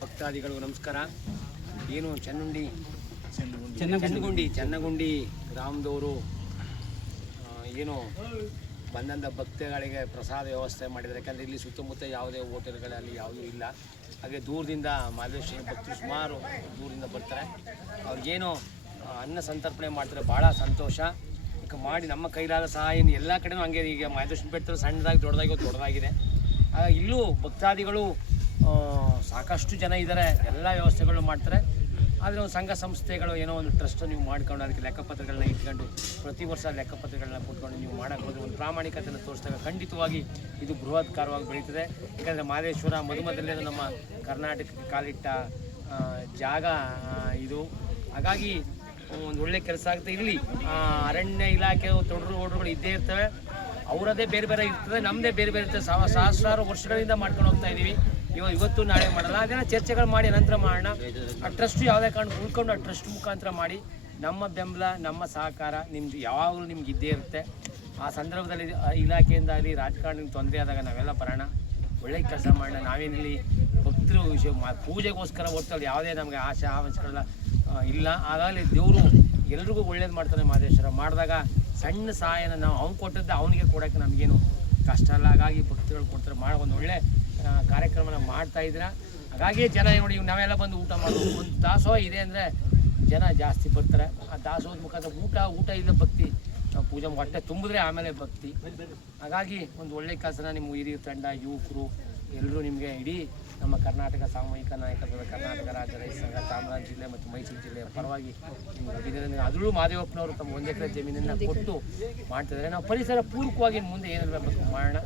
ಭಕ್ತಾದಿಗಳಿಗೂ ನಮಸ್ಕಾರ. ಏನು ಚೆನ್ನಗುಂಡಿ ಗ್ರಾಮದವರು ಏನು ಬಂದಂಥ ಭಕ್ತಗಳಿಗೆ ಪ್ರಸಾದ ವ್ಯವಸ್ಥೆ ಮಾಡಿದ್ದಾರೆ. ಯಾಕಂದರೆ ಇಲ್ಲಿ ಸುತ್ತಮುತ್ತ ಯಾವುದೇ ಹೋಟೆಲ್ಗಳಲ್ಲಿ ಯಾವುದೂ ಇಲ್ಲ. ಹಾಗೆ ದೂರದಿಂದ ಮಹದೇಶ್ವರ ಭಕ್ತರು ಸುಮಾರು ದೂರದಿಂದ ಬರ್ತಾರೆ. ಅವ್ರಿಗೇನು ಅನ್ನ ಸಂತರ್ಪಣೆ ಮಾಡ್ತಾರೆ, ಭಾಳ ಸಂತೋಷ. ಈಗ ಮಾಡಿ ನಮ್ಮ ಕೈಲಾದ ಸಹಾಯ ಎಲ್ಲ ಕಡೆಯೂ ಹಂಗೆ. ಈಗ ಮಹದೇಶ್ವರ ಬೆಟ್ಟರು ಸಣ್ಣದಾಗಿ ದೊಡ್ಡದಾಗಿದೆ. ಇಲ್ಲೂ ಭಕ್ತಾದಿಗಳು ಸಾಕಷ್ಟು ಜನ ಇದ್ದಾರೆ, ಎಲ್ಲ ವ್ಯವಸ್ಥೆಗಳು ಮಾಡ್ತಾರೆ. ಆದರೆ ಒಂದು ಸಂಘ ಸಂಸ್ಥೆಗಳು ಏನೋ ಒಂದು ಟ್ರಸ್ಟ್ ನೀವು ಮಾಡ್ಕೊಂಡು ಅದಕ್ಕೆ ಲೆಕ್ಕಪತ್ರಗಳನ್ನ ಇಟ್ಕೊಂಡು ಪ್ರತಿ ವರ್ಷ ಲೆಕ್ಕಪತ್ರಗಳನ್ನ ಕೊಟ್ಕೊಂಡು ನೀವು ಮಾಡೋಕ್ಕೆ ಹೋದರೆ ಒಂದು ಪ್ರಾಮಾಣಿಕತೆಯನ್ನು ತೋರಿಸಿದಾಗ ಖಂಡಿತವಾಗಿ ಇದು ಬೃಹತ್ಕಾರವಾಗಿ ಬೆಳೀತದೆ. ಯಾಕಂದರೆ ಮಹದೇಶ್ವರ ಮೊದಲೇ ನಮ್ಮ ಕರ್ನಾಟಕಕ್ಕೆ ಕಾಲಿಟ್ಟ ಜಾಗ ಇದು. ಹಾಗಾಗಿ ಒಂದು ಒಳ್ಳೆ ಕೆಲಸ ಆಗುತ್ತೆ. ಇಲ್ಲಿ ಅರಣ್ಯ ಇಲಾಖೆ ತೊಡರುಗಳು ಇದ್ದೇ ಇರ್ತವೆ, ಅವರದೇ ಬೇರೆ ಬೇರೆ ಇರ್ತದೆ, ನಮ್ಮದೇ ಬೇರೆ ಬೇರೆ ಇರ್ತದೆ. ಸಹಸ್ರಾರು ವರ್ಷಗಳಿಂದ ಮಾಡ್ಕೊಂಡು ಹೋಗ್ತಾ ಇದ್ದೀವಿ. ಇವತ್ತು ನಾಳೆ ಮಾಡಲ್ಲ, ಅದನ್ನು ಚರ್ಚೆಗಳು ಮಾಡಿ ನಂತರ ಮಾಡೋಣ. ಆ ಟ್ರಸ್ಟ್ ಯಾವುದೇ ಕಾರಣ ಉಳ್ಕೊಂಡು ಆ ಟ್ರಸ್ಟ್ ಮುಖಾಂತರ ಮಾಡಿ ನಮ್ಮ ಬೆಂಬಲ ನಮ್ಮ ಸಹಕಾರ ನಿಮ್ಮದು ಯಾವಾಗಲೂ ನಿಮ್ಗೆ ಇದ್ದೇ ಇರುತ್ತೆ. ಆ ಸಂದರ್ಭದಲ್ಲಿ ಇಲಾಖೆಯಿಂದ ಆಗಲಿ ರಾಜಕಾರಣದಿಂದ ತೊಂದರೆ ಆದಾಗ ನಾವೆಲ್ಲ ಬರೋಣ, ಒಳ್ಳೆ ಕೆಲಸ ಮಾಡೋಣ. ನಾವೇನಿಲ್ಲಿ ಭಕ್ತರು ವಿಷಯ ಪೂಜೆಗೋಸ್ಕರ ಹೊರತಲ್ಲಿ ಯಾವುದೇ ನಮಗೆ ಆಸೆ ಆವಂಶಗಳೆಲ್ಲ ಇಲ್ಲ. ಹಾಗಾಗಿ ದೇವರು ಎಲ್ರಿಗೂ ಒಳ್ಳೇದು ಮಾಡ್ತಾನೆ. ಮಹದೇಶ್ವರ ಮಾಡಿದಾಗ ಸಣ್ಣ ಸಹಾಯನ ನಾವು ಅವ್ನು ಕೊಟ್ಟಿದ್ದ ಅವನಿಗೆ ಕೊಡೋಕ್ಕೆ ನಮಗೇನು ಕಷ್ಟ ಅಲ್ಲ. ಹಾಗಾಗಿ ಭಕ್ತರುಗಳು ಕೊಡ್ತಾರೆ, ಒಂದು ಒಳ್ಳೆ ಕಾರ್ಯಕ್ರಮನ ಮಾಡ್ತಾಯಿದ್ದೀರ. ಹಾಗಾಗಿ ಜನ ನೋಡಿ, ನಾವೆಲ್ಲ ಬಂದು ಊಟ ಮಾಡೋದು. ಒಂದು ದಾಸೋಹ ಇದೆ ಅಂದರೆ ಜನ ಜಾಸ್ತಿ ಬರ್ತಾರೆ. ಆ ದಾಸೋಹದ ಮುಖಾಂತರ ಊಟ ಇಲ್ಲ ಭಕ್ತಿ, ನಾವು ಪೂಜೆ ಹೊಟ್ಟೆ ತುಂಬಿದ್ರೆ ಆಮೇಲೆ ಭಕ್ತಿ. ಹಾಗಾಗಿ ಒಂದು ಒಳ್ಳೆ ಕೆಲಸನ ನಿಮ್ಮ ಹಿರಿಯ ತಂಡ, ಯುವಕರು ಎಲ್ಲರೂ ನಿಮಗೆ ಇಡೀ ನಮ್ಮ ಕರ್ನಾಟಕ ಸಾಮೂಹಿಕ ನಾಯಕತ್ವದ ಕರ್ನಾಟಕ ರಾಜ್ಯ ರೈತ ಸಂಘ ಚಾಮರಾಜ ಜಿಲ್ಲೆ ಮತ್ತು ಮೈಸೂರು ಜಿಲ್ಲೆಯ ಪರವಾಗಿ ನಿಮ್ಗೆ ಅಭಿನಂದನೆ. ಅದರಲ್ಲೂ ಮಾದೇವಪ್ಪನವರು ತಮ್ಮ 1 ಎಕರೆ ಜಮೀನನ್ನು ಕೊಟ್ಟು ಮಾಡ್ತಿದ್ದಾರೆ. ನಾವು ಪರಿಸರ ಪೂರ್ವಕವಾಗಿ ಮುಂದೆ ಏನೆಲ್ಲ ಬೇಕು ಮಾಡೋಣ.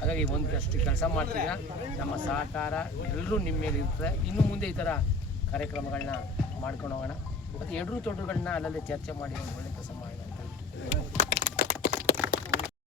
ಹಾಗಾಗಿ ಒಂದಷ್ಟು ಕೆಲಸ ಮಾಡ್ತಿದ್ದೀರ, ನಮ್ಮ ಸಹಕಾರ ಎಲ್ಲರೂ ನಿಮ್ಮ ಮೇಲೆ ಇರ್ತದೆ. ಇನ್ನು ಮುಂದೆ ಈ ಥರ ಕಾರ್ಯಕ್ರಮಗಳನ್ನ ಮಾಡ್ಕೊಂಡು ಹೋಗೋಣ. ಮತ್ತು ಎಡರು ತೊಡರುಗಳನ್ನ ಅಲ್ಲಲ್ಲಿ ಚರ್ಚೆ ಮಾಡಿ ಒಂದು ಒಳ್ಳೆ ಕೆಲಸ ಮಾಡೋಣ ಅಂತ.